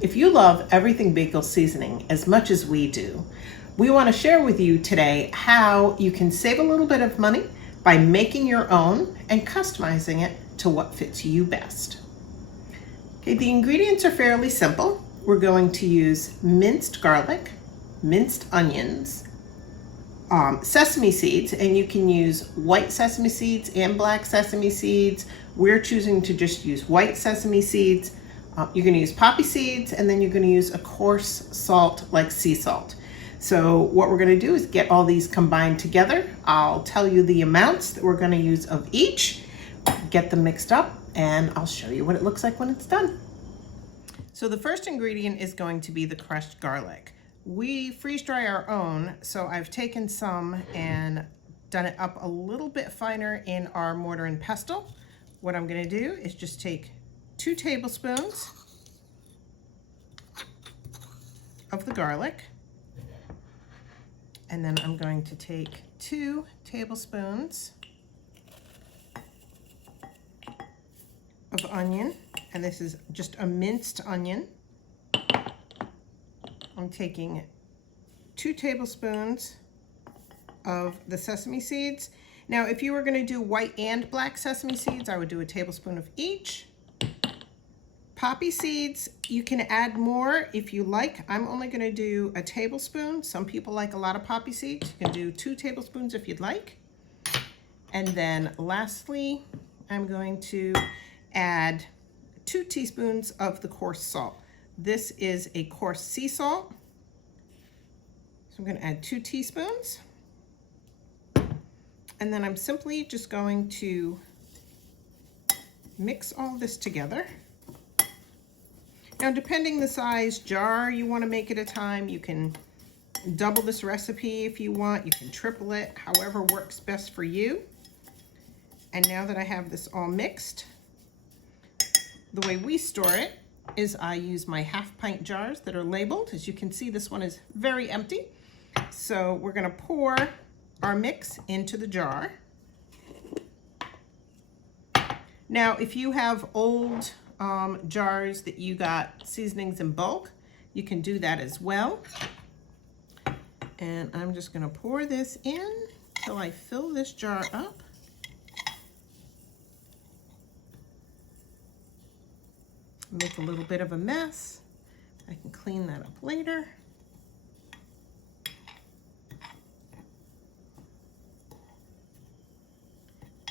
If you love Everything Bagel Seasoning as much as we do, we want to share with you today how you can save a little bit of money by making your own and customizing it to what fits you best. Okay, the ingredients are fairly simple. We're going to use minced garlic, minced onions, sesame seeds, and you can use white sesame seeds and black sesame seeds. We're choosing to just use white sesame seeds. You're going to use poppy seeds, and then you're going to use a coarse salt like sea salt. So what we're going to do is get all these combined together. I'll tell you the amounts that we're going to use of each, get them mixed up, and I'll show you what it looks like when it's done. So the first ingredient is going to be the crushed garlic. We freeze dry our own, so I've taken some and done it up a little bit finer in our mortar and pestle. What I'm going to do is just take 2 tablespoons of the garlic, and then I'm going to take 2 tablespoons of onion, and this is just a minced onion. I'm taking 2 tablespoons of the sesame seeds. Now, if you were going to do white and black sesame seeds, I would do a tablespoon of each. Poppy seeds, you can add more if you like. I'm only going to do a tablespoon. Some people like a lot of poppy seeds. You can do 2 tablespoons if you'd like. And then lastly, I'm going to add 2 teaspoons of the coarse salt. This is a coarse sea salt. So I'm going to add 2 teaspoons. And then I'm simply just going to mix all this together. Now, depending the size jar you want to make at a time, you can double this recipe if you want. You can triple it, however works best for you. And now that I have this all mixed, the way we store it is I use my half-pint jars that are labeled. As you can see, this one is very empty. So we're going to pour our mix into the jar. Now, if you have old jars that you got seasonings in bulk, you can do that as well. And I'm just going to pour this in till I fill this jar up. Make a little bit of a mess. I can clean that up later.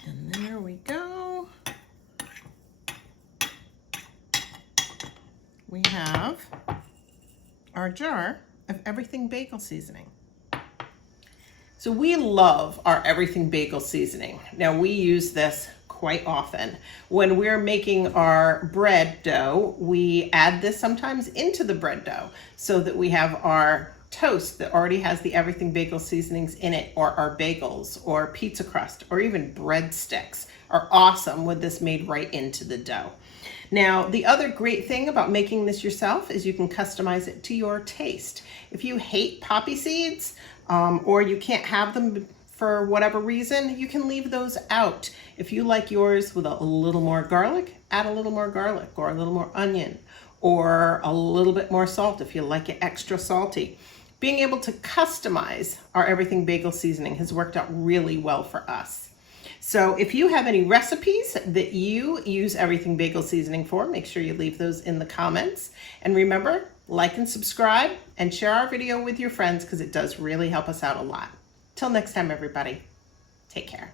And there we go. We have our jar of Everything Bagel Seasoning. So we love our Everything Bagel Seasoning. Now, we use this quite often. When we're making our bread dough, we add this sometimes into the bread dough so that we have our toast that already has the Everything Bagel Seasonings in it, or our bagels or pizza crust or even breadsticks are awesome with this made right into the dough. Now, the other great thing about making this yourself is you can customize it to your taste. If you hate poppy seeds or you can't have them for whatever reason, you can leave those out. If you like yours with a little more garlic, add a little more garlic or a little more onion or a little bit more salt if you like it extra salty. Being able to customize our Everything Bagel Seasoning has worked out really well for us. So if you have any recipes that you use Everything Bagel Seasoning for, make sure you leave those in the comments. And remember, like and subscribe and share our video with your friends because it does really help us out a lot. Till next time, everybody, take care.